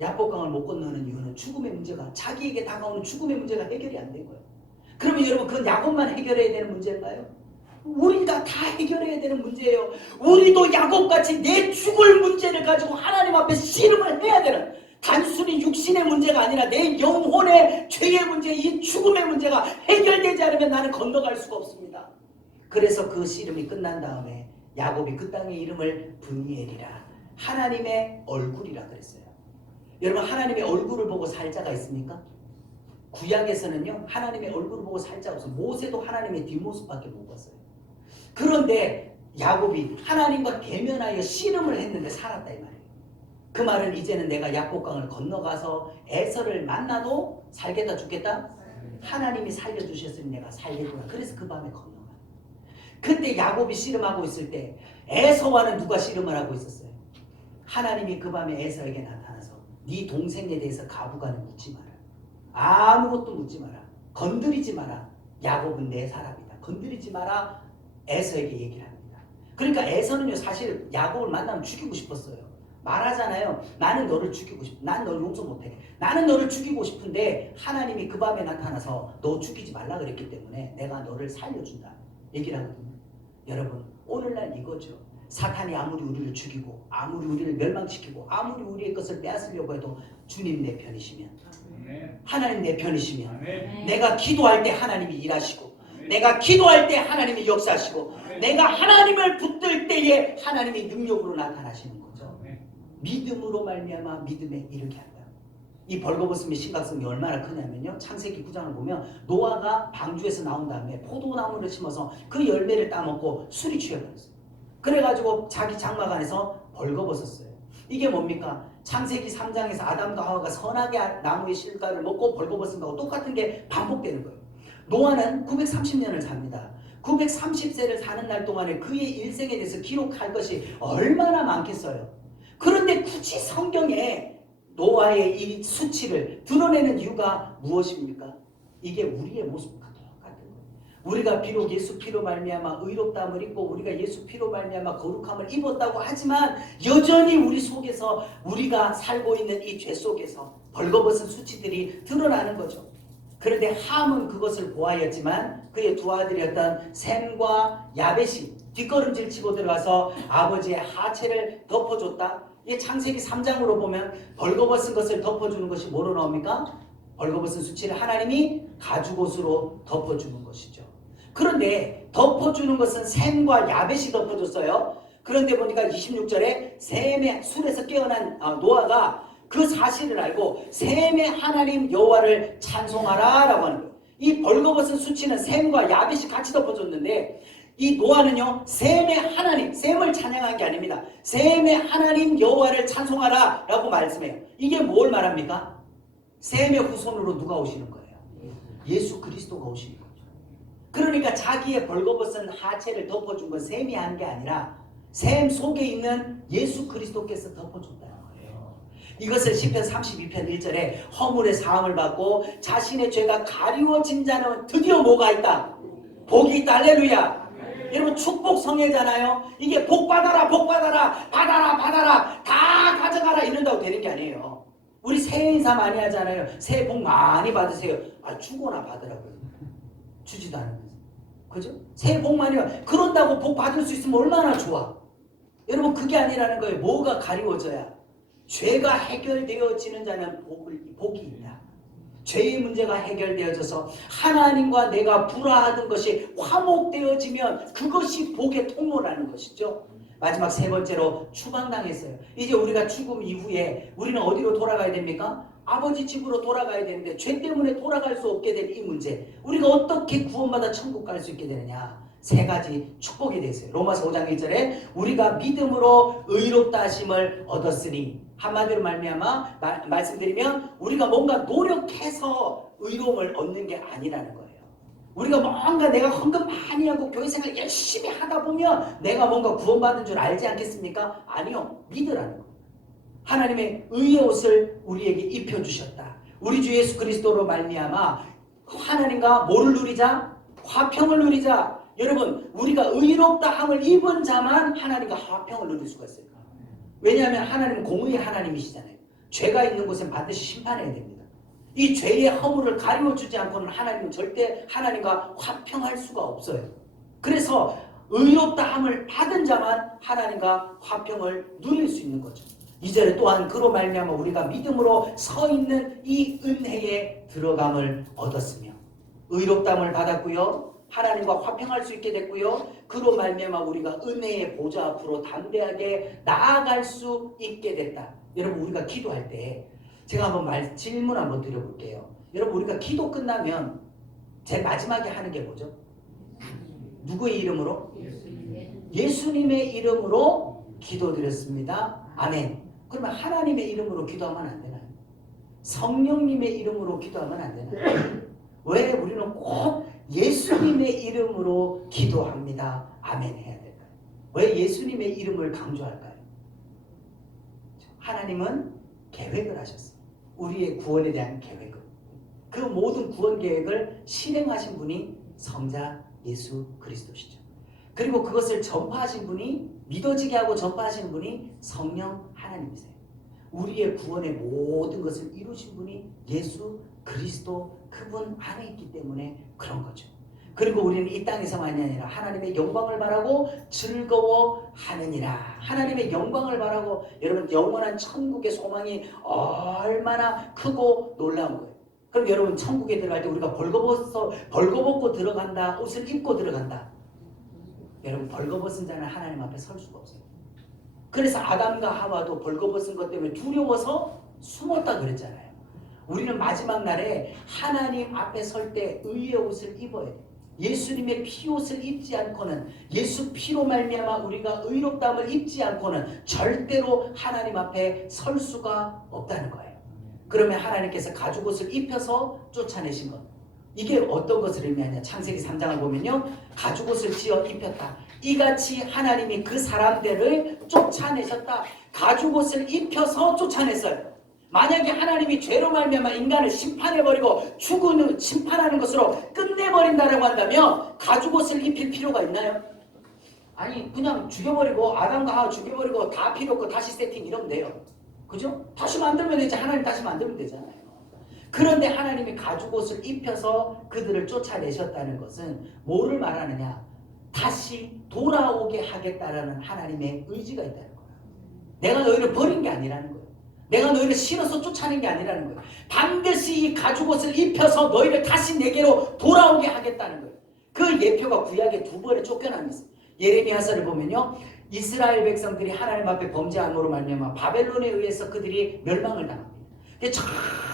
야복강을 못 건너는 이유는 죽음의 문제가, 자기에게 다가오는 죽음의 문제가 해결이 안 된 거예요. 그러면 여러분, 그건 야곱만 해결해야 되는 문제인가요? 우리가 다 해결해야 되는 문제예요. 우리도 야곱같이 내 죽을 문제를 가지고 하나님 앞에 씨름을 해야 되는, 단순히 육신의 문제가 아니라 내 영혼의 죄의 문제, 이 죽음의 문제가 해결되지 않으면 나는 건너갈 수가 없습니다. 그래서 그 씨름이 끝난 다음에 야곱이 그 땅의 이름을 브니엘이라, 하나님의 얼굴이라 그랬어요. 여러분, 하나님의 얼굴을 보고 살 자가 있습니까? 구약에서는요, 하나님의 얼굴을 보고 살 자가 없어요. 모세도 하나님의 뒷모습밖에 못 봤어요. 그런데 야곱이 하나님과 대면하여 씨름을 했는데 살았다 이 말이에요. 그 말은 이제는 내가 야복강을 건너가서 에서를 만나도 살겠다 죽겠다? 하나님이 살려주셨으니 내가 살겠구나. 그래서 그 밤에 건너가. 그때 야곱이 씨름하고 있을 때 에서와는 누가 씨름을 하고 있었어요? 하나님이 그 밤에 에서에게 나타나서 네 동생에 대해서 가부간을 묻지 마라. 아무것도 묻지 마라. 건드리지 마라. 야곱은 내 사람이다. 건드리지 마라. 에서에게 얘기를 합니다. 그러니까 에서는요, 사실 야곱을 만나면 죽이고 싶었어요. 말하잖아요. 나는 너를 죽이고 싶어. 난 너를 용서 못해. 나는 너를 죽이고 싶은데 하나님이 그 밤에 나타나서 너 죽이지 말라 그랬기 때문에 내가 너를 살려준다 얘기를 하거든요. 여러분, 오늘날 이거죠. 사탄이 아무리 우리를 죽이고 아무리 우리를 멸망시키고 아무리 우리의 것을 빼앗으려고 해도 주님 내 편이시면, 하나님 내 편이시면, 내가 기도할 때 하나님이 일하시고, 내가 기도할 때 하나님이 역사하시고, 내가 하나님을 붙들 때에 하나님이 능력으로 나타나시는 거죠. 믿음으로 말미암아 믿음에 이르게 한다. 이 벌거벗음의 심각성이 얼마나 크냐면요, 창세기 9장을 보면 노아가 방주에서 나온 다음에 포도나무를 심어서 그 열매를 따먹고 술이 취해버렸어요. 그래가지고 자기 장막 안에서 벌거벗었어요. 이게 뭡니까? 창세기 3장에서 아담과 하와가 선악의 나무의 실과를 먹고 벌거벗은 거하고 똑같은 게 반복되는 거예요. 노아는 930년을 삽니다. 930세를 사는 날 동안에 그의 일생에 대해서 기록할 것이 얼마나 많겠어요. 그런데 굳이 성경에 노아의 이 수치를 드러내는 이유가 무엇입니까? 이게 우리의 모습과 똑같은 거예요. 우리가 비록 예수 피로 말미암아 의롭다함을 입고 우리가 예수 피로 말미암아 거룩함을 입었다고 하지만 여전히 우리 속에서, 우리가 살고 있는 이 죄 속에서 벌거벗은 수치들이 드러나는 거죠. 그런데 함은 그것을 보았지만 그의 두 아들이었던 셈과 야벳이 뒷걸음질 치고 들어가서 아버지의 하체를 덮어줬다. 이 창세기 3장으로 보면 벌거벗은 것을 덮어주는 것이 뭐로 나옵니까? 벌거벗은 수치를 하나님이 가죽옷으로 덮어주는 것이죠. 그런데 덮어주는 것은 셈과 야벳이 덮어줬어요. 그런데 보니까 26절에 셈의 술에서 깨어난 노아가 그 사실을 알고 셈의 하나님 여호와를 찬송하라 라고 하는 거예요. 이 벌거벗은 수치는 셈과 야벳이 같이 덮어줬는데 이 노아는요, 셈의 하나님, 셈을 찬양한 게 아닙니다. 셈의 하나님 여호와를 찬송하라 라고 말씀해요. 이게 뭘 말합니까? 셈의 후손으로 누가 오시는 거예요? 예수 그리스도가 오시는 거죠. 그러니까 자기의 벌거벗은 하체를 덮어준 건 셈이 한 게 아니라 셈 속에 있는 예수 그리스도께서 덮어줬다는 거예요. 이것을 시편 32편 1절에 허물의 사함을 받고 자신의 죄가 가리워진 자는 드디어 뭐가 있다? 복이 있다. 할렐루야. 여러분, 축복 성회잖아요. 이게 복 받아라, 복 받아라, 받아라, 받아라, 다 가져가라 이런다고 되는 게 아니에요. 우리 새해 인사 많이 하잖아요. 새해 복 많이 받으세요. 주거나 받으라고요. 주지도 않으면서. 그죠? 새해 복 많이 받. 그런다고 복 받을 수 있으면 얼마나 좋아. 여러분, 그게 아니라는 거예요. 뭐가 가리워져야? 죄가 해결되어지는 자는 복이 있다. 죄의 문제가 해결되어져서 하나님과 내가 불화하던 것이 화목되어지면 그것이 복의 통로라는 것이죠. 마지막 세 번째로 추방당했어요. 이제 우리가 죽음 이후에 우리는 어디로 돌아가야 됩니까? 아버지 집으로 돌아가야 되는데 죄 때문에 돌아갈 수 없게 된 이 문제, 우리가 어떻게 구원받아 천국 갈 수 있게 되느냐? 세 가지 축복이 됐어요. 로마서 5장 1절에 우리가 믿음으로 의롭다 하심을 얻었으니, 한마디로 말미암아 말씀드리면 우리가 뭔가 노력해서 의로움을 얻는 게 아니라는 거예요. 우리가 뭔가 내가 헌금 많이 하고 교회 생활 열심히 하다 보면 내가 뭔가 구원받은 줄 알지 않겠습니까? 아니요. 믿으라는 거예요. 하나님의 의의 옷을 우리에게 입혀주셨다. 우리 주 예수 그리스도로 말미암아 하나님과 뭐를 누리자? 화평을 누리자. 여러분, 우리가 의롭다 함을 입은 자만 하나님과 화평을 누릴 수가 있어요. 왜냐하면 하나님은 공의의 하나님이시잖아요. 죄가 있는 곳엔 반드시 심판해야 됩니다. 이 죄의 허물을 가리워주지 않고는 하나님은 절대 하나님과 화평할 수가 없어요. 그래서 의롭다 함을 받은 자만 하나님과 화평을 누릴 수 있는 거죠. 2절에 또한 그로 말미암아 우리가 믿음으로 서 있는 이 은혜에 들어감을 얻었으며, 의롭다함을 받았고요, 하나님과 화평할 수 있게 됐고요, 그로 말미암아 우리가 은혜의 보좌 앞으로 담대하게 나아갈 수 있게 됐다. 여러분, 우리가 기도할 때 제가 한번 질문 한번 드려볼게요. 여러분, 우리가 기도 끝나면 제일 마지막에 하는 게 뭐죠? 누구의 이름으로? 예수님의 이름으로 기도드렸습니다. 아멘. 그러면 하나님의 이름으로 기도하면 안 되나요? 성령님의 이름으로 기도하면 안 되나요? 왜 우리는 꼭 예수님의 이름으로 기도합니다. 아멘 해야 될까요? 왜 예수님의 이름을 강조할까요? 하나님은 계획을 하셨어요. 우리의 구원에 대한 계획을. 그 모든 구원 계획을 실행하신 분이 성자 예수 그리스도시죠. 그리고 그것을 전파하신 분이, 믿어지게 하고 전파하시는 분이 성령 하나님이세요. 우리의 구원의 모든 것을 이루신 분이 예수 그리스도, 그분 안에 있기 때문에 그런 거죠. 그리고 우리는 이 땅에서만이 아니라 하나님의 영광을 바라고 즐거워하느니라. 하나님의 영광을 바라고, 여러분, 영원한 천국의 소망이 얼마나 크고 놀라운 거예요. 그럼 여러분, 천국에 들어갈 때 우리가 벌거벗고 들어간다, 옷을 입고 들어간다. 여러분, 벌거벗은 자는 하나님 앞에 설 수가 없어요. 그래서 아담과 하와도 벌거벗은 것 때문에 두려워서 숨었다 그랬잖아요. 우리는 마지막 날에 하나님 앞에 설 때 의의 옷을 입어야 돼요. 예수님의 피옷을 입지 않고는, 예수 피로 말미암아 우리가 의롭다함을 입지 않고는 절대로 하나님 앞에 설 수가 없다는 거예요. 그러면 하나님께서 가죽옷을 입혀서 쫓아내신 것, 이게 어떤 것을 의미하냐? 창세기 3장을 보면요, 가죽옷을 지어 입혔다. 이같이 하나님이 그 사람들을 쫓아내셨다. 가죽옷을 입혀서 쫓아냈어요. 만약에 하나님이 죄로 말미암아 인간을 심판해버리고 죽음을 심판하는 것으로 끝내버린다고 한다면 가죽옷을 입힐 필요가 있나요? 아니, 그냥 죽여버리고, 아담과 하와 죽여버리고 다 필요 없고 다시 세팅 이러면 돼요. 그죠? 다시 만들면 되지. 하나님 다시 만들면 되잖아요. 그런데 하나님이 가죽옷을 입혀서 그들을 쫓아내셨다는 것은 뭐를 말하느냐? 다시 돌아오게 하겠다라는 하나님의 의지가 있다는 거예요. 내가 너희를 버린 게 아니라는 거예요. 내가 너희를 싫어서 쫓아낸 게 아니라는 거예요. 반드시 이 가죽옷을 입혀서 너희를 다시 내게로 돌아오게 하겠다는 거예요. 그 예표가 구약에 두 번에 쫓겨남이 있어요. 예레미야서를 보면요, 이스라엘 백성들이 하나님 앞에 범죄함으로 말미암아 바벨론에 의해서 그들이 멸망을 당합니다.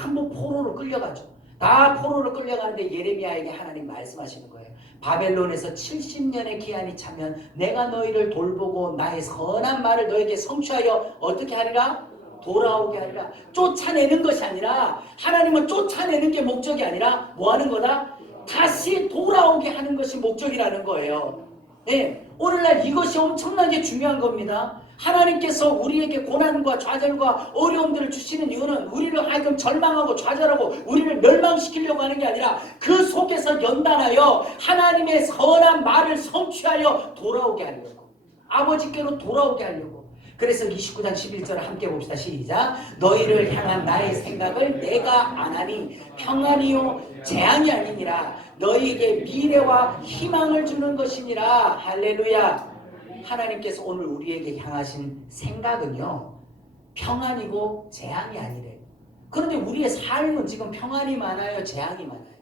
전부 포로로 끌려가죠. 다 포로로 끌려가는데 예레미야에게 하나님 말씀하시는 거예요. 바벨론에서 70년의 기한이 차면 내가 너희를 돌보고 나의 선한 말을 너에게 성취하여 어떻게 하리라? 돌아오게 하리라. 쫓아내는 것이 아니라, 하나님은 쫓아내는 게 목적이 아니라 뭐 하는 거다? 다시 돌아오게 하는 것이 목적이라는 거예요. 네, 오늘날 이것이 엄청나게 중요한 겁니다. 하나님께서 우리에게 고난과 좌절과 어려움들을 주시는 이유는 우리를 하여금 절망하고 좌절하고 우리를 멸망시키려고 하는 게 아니라 그 속에서 연단하여 하나님의 선한 말을 성취하여 돌아오게 하려고, 아버지께로 돌아오게 하려고. 그래서 29장 11절을 함께 봅시다. 시작. 너희를 향한 나의 생각을 내가 아나니 평안이요 재앙이 아니니라. 너희에게 미래와 희망을 주는 것이니라. 할렐루야. 하나님께서 오늘 우리에게 향하신 생각은요, 평안이고 재앙이 아니래요. 그런데 우리의 삶은 지금 평안이 많아요? 재앙이 많아요?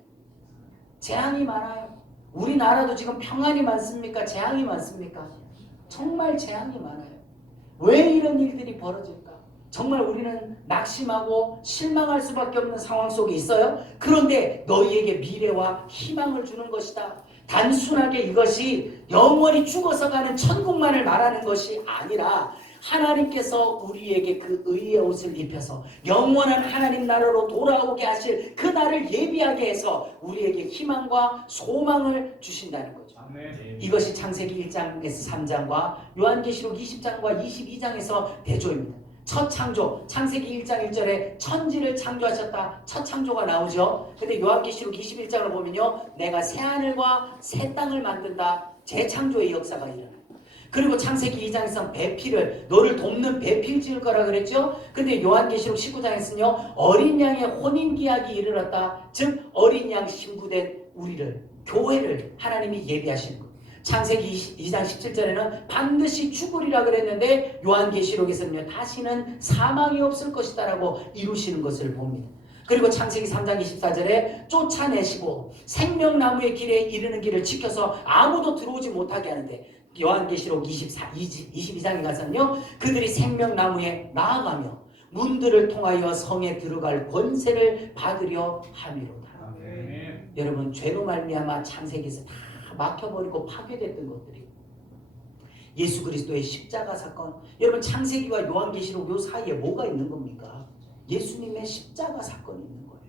재앙이 많아요. 우리나라도 지금 평안이 많습니까? 재앙이 많습니까? 정말 재앙이 많아요. 왜 이런 일들이 벌어질까? 정말 우리는 낙심하고 실망할 수밖에 없는 상황 속에 있어요. 그런데 너희에게 미래와 희망을 주는 것이다. 단순하게 이것이 영원히 죽어서 가는 천국만을 말하는 것이 아니라 하나님께서 우리에게 그 의의 옷을 입혀서 영원한 하나님 나라로 돌아오게 하실 그 날을 예비하게 해서 우리에게 희망과 소망을 주신다는 거죠. 아멘. 이것이 창세기 1장에서 3장과 요한계시록 20장과 22장에서 대조입니다. 첫 창조, 창세기 1장 1절에 천지를 창조하셨다. 첫 창조가 나오죠. 근데 요한계시록 21장을 보면요, 내가 새하늘과 새 땅을 만든다. 재창조의 역사가 일어나요. 그리고 창세기 2장에서 배필을, 너를 돕는 배필 지을 거라 그랬죠. 근데 요한계시록 19장에서는요, 어린 양의 혼인기약이 이르렀다. 즉 어린 양 신부된 우리를, 교회를 하나님이 예비하시는 거예요. 창세기 2장 17절에는 반드시 죽으리라 그랬는데 요한계시록에서는요, 다시는 사망이 없을 것이다 라고 이루시는 것을 봅니다. 그리고 창세기 3장 24절에 쫓아내시고 생명나무의 길에 이르는 길을 지켜서 아무도 들어오지 못하게 하는데, 요한계시록 22장에 가서는요, 그들이 생명나무에 나아가며 문들을 통하여 성에 들어갈 권세를 받으려 함이로다. 아멘. 여러분, 죄로 말미암아 창세기에서 다 막혀버리고 파괴됐던 것들이 예수 그리스도의 십자가 사건. 여러분, 창세기와 요한계시록 요 사이에 뭐가 있는 겁니까? 예수님의 십자가 사건이 있는 거예요.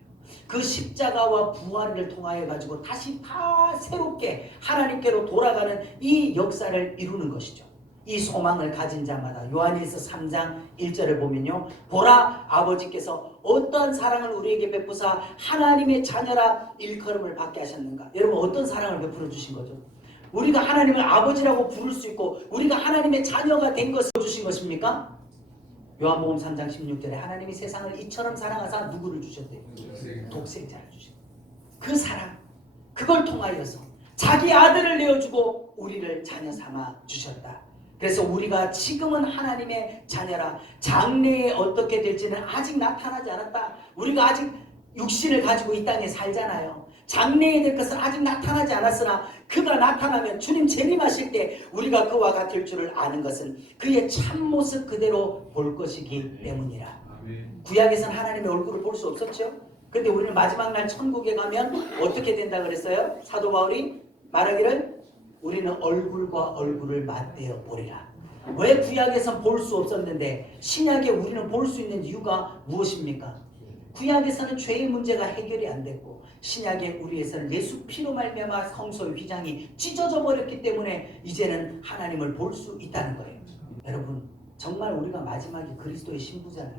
그 십자가와 부활을 통하여 가지고 다시 다 새롭게 하나님께로 돌아가는 이 역사를 이루는 것이죠. 이 소망을 가진 자마다 요한일서 3장 1절을 보면요, 보라, 아버지께서 어떠한 사랑을 우리에게 베푸사 하나님의 자녀라 일컬음을 받게 하셨는가. 여러분, 어떤 사랑을 베풀어 주신 거죠? 우리가 하나님을 아버지라고 부를 수 있고 우리가 하나님의 자녀가 된 것을 주신 것입니까? 요한복음 3장 16절에 하나님이 세상을 이처럼 사랑하사 누구를 주셨대요? 독생자를 주셨대요. 그 사랑, 그걸 통하여서 자기 아들을 내어주고 우리를 자녀 삼아 주셨다. 그래서 우리가 지금은 하나님의 자녀라. 장래에 어떻게 될지는 아직 나타나지 않았다. 우리가 아직 육신을 가지고 이 땅에 살잖아요. 장래에 될 것은 아직 나타나지 않았으나 그가 나타나면 주님 재림하실 때 우리가 그와 같을 줄을 아는 것은 그의 참모습 그대로 볼 것이기 때문이라. 구약에서는 하나님의 얼굴을 볼 수 없었죠. 근데 우리는 마지막 날 천국에 가면 어떻게 된다 그랬어요? 사도 바울이 말하기를 우리는 얼굴과 얼굴을 맞대어 보리라. 왜 구약에선 볼 수 없었는데 신약에 우리는 볼 수 있는 이유가 무엇입니까? 구약에서는 죄의 문제가 해결이 안 됐고 신약에 우리에서는 예수 피로 말미암아 성소의 휘장이 찢어져 버렸기 때문에 이제는 하나님을 볼 수 있다는 거예요. 여러분, 정말 우리가 마지막에 그리스도의 신부잖아요.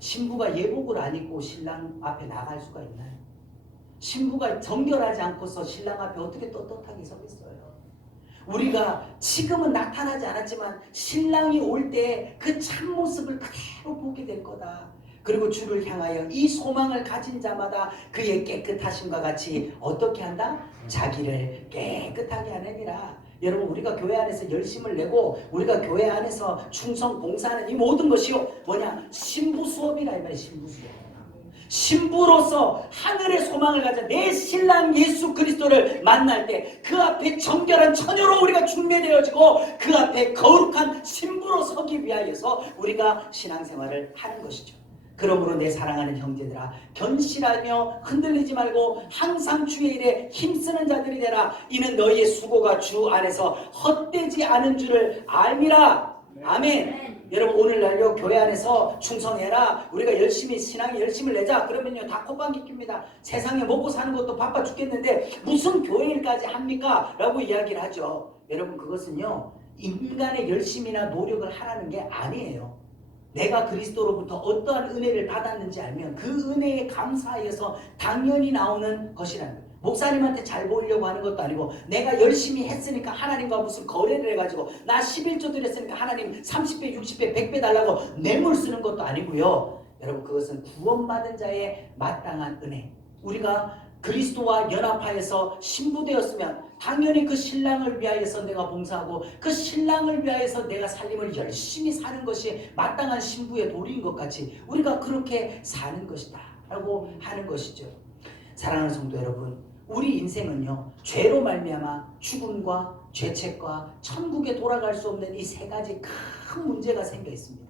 신부가 예복을 안 입고 신랑 앞에 나갈 수가 있나요? 신부가 정결하지 않고서 신랑 앞에 어떻게 떳떳하게 서겠어요? 우리가 지금은 나타나지 않았지만 신랑이 올 때 그 참모습을 그대로 보게 될 거다. 그리고 주를 향하여 이 소망을 가진 자마다 그의 깨끗하심과 같이 어떻게 한다? 자기를 깨끗하게 하느니라. 여러분, 우리가 교회 안에서 열심을 내고 우리가 교회 안에서 충성 봉사하는 이 모든 것이요, 뭐냐? 신부 수업이라 이 말이에요. 신부 수업. 신부로서 하늘의 소망을 가져 내 신랑 예수 그리스도를 만날 때 그 앞에 정결한 처녀로 우리가 중매되어지고 그 앞에 거룩한 신부로 서기 위하여서 우리가 신앙생활을 하는 것이죠. 그러므로 내 사랑하는 형제들아, 견실하며 흔들리지 말고 항상 주의 일에 힘쓰는 자들이 되라. 이는 너희의 수고가 주 안에서 헛되지 않은 줄을 알미라. 아멘. 여러분, 오늘날요 교회 안에서 충성해라, 우리가 열심히 신앙에 열심을 내자 그러면요 다 콧방귀 낍니다. 세상에 먹고 사는 것도 바빠 죽겠는데 무슨 교회 일까지 합니까? 라고 이야기를 하죠. 여러분, 그것은요 인간의 열심이나 노력을 하라는 게 아니에요. 내가 그리스도로부터 어떠한 은혜를 받았는지 알면 그 은혜에 감사하여서 당연히 나오는 것이라는 거예요. 목사님한테 잘 보이려고 하는 것도 아니고 내가 열심히 했으니까 하나님과 무슨 거래를 해가지고 나 11조 드렸으니까 하나님 30배, 60배, 100배 달라고 뇌물 쓰는 것도 아니고요. 여러분, 그것은 구원받은 자의 마땅한 은혜. 우리가 그리스도와 연합하여서 신부되었으면 당연히 그 신랑을 위하여서 내가 봉사하고 그 신랑을 위하여서 내가 살림을 열심히 사는 것이 마땅한 신부의 도리인 것 같이 우리가 그렇게 사는 것이다 라고 하는 것이죠. 사랑하는 성도 여러분, 우리 인생은요 죄로 말미암아 죽음과 죄책과 천국에 돌아갈 수 없는 이 세 가지 큰 문제가 생겨 있습니다.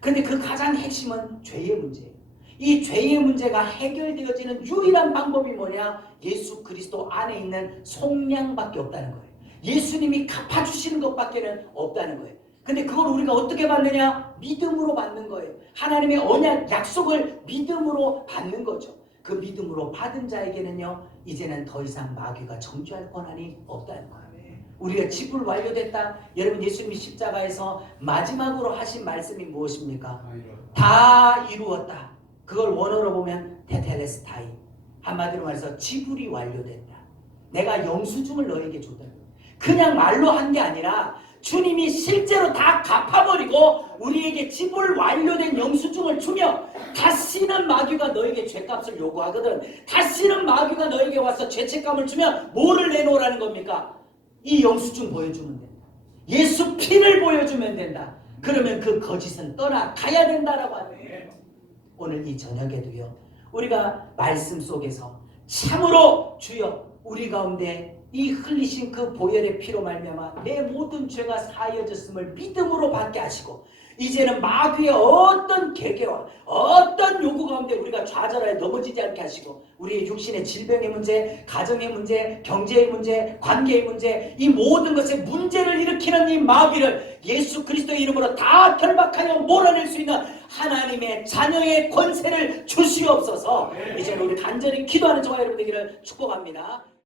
그런데 그 가장 핵심은 죄의 문제예요. 이 죄의 문제가 해결되어지는 유일한 방법이 뭐냐? 예수 그리스도 안에 있는 속량밖에 없다는 거예요. 예수님이 갚아주시는 것밖에는 없다는 거예요. 근데 그걸 우리가 어떻게 받느냐? 믿음으로 받는 거예요. 하나님의 언약 약속을 믿음으로 받는 거죠. 그 믿음으로 받은 자에게는요 이제는 더 이상 마귀가 정죄할 권한이 없다는 거예요. 우리가 지불 완료됐다. 여러분, 예수님이 십자가에서 마지막으로 하신 말씀이 무엇입니까? 다 이루었다. 그걸 원어로 보면 테텔레스타이, 한마디로 말해서 지불이 완료됐다. 내가 영수증을 너에게 줬다. 그냥 말로 한 게 아니라 주님이 실제로 다 갚아버리고 우리에게 지불 완료된 영수증을 주며 다시는 마귀가 너에게 죄값을 요구하거든. 다시는 마귀가 너에게 와서 죄책감을 주면 뭐를 내놓으라는 겁니까? 이 영수증 보여주면 된다. 예수 피를 보여주면 된다. 그러면 그 거짓은 떠나가야 된다라고 하는 거예요. 오늘 이 저녁에도요 우리가 말씀 속에서 참으로 주여 우리 가운데 이 흘리신 그 보혈의 피로 말미암아 내 모든 죄가 사하여졌음을 믿음으로 받게 하시고 이제는 마귀의 어떤 계계와 어떤 요구 가운데 우리가 좌절하여 넘어지지 않게 하시고 우리의 육신의 질병의 문제, 가정의 문제, 경제의 문제, 관계의 문제, 이 모든 것에 문제를 일으키는 이 마귀를 예수 그리스도의 이름으로 다 결박하여 몰아낼 수 있는 하나님의 자녀의 권세를 주시옵소서. 이제는 우리 간절히 기도하는 저와 여러분 되기를 축복합니다.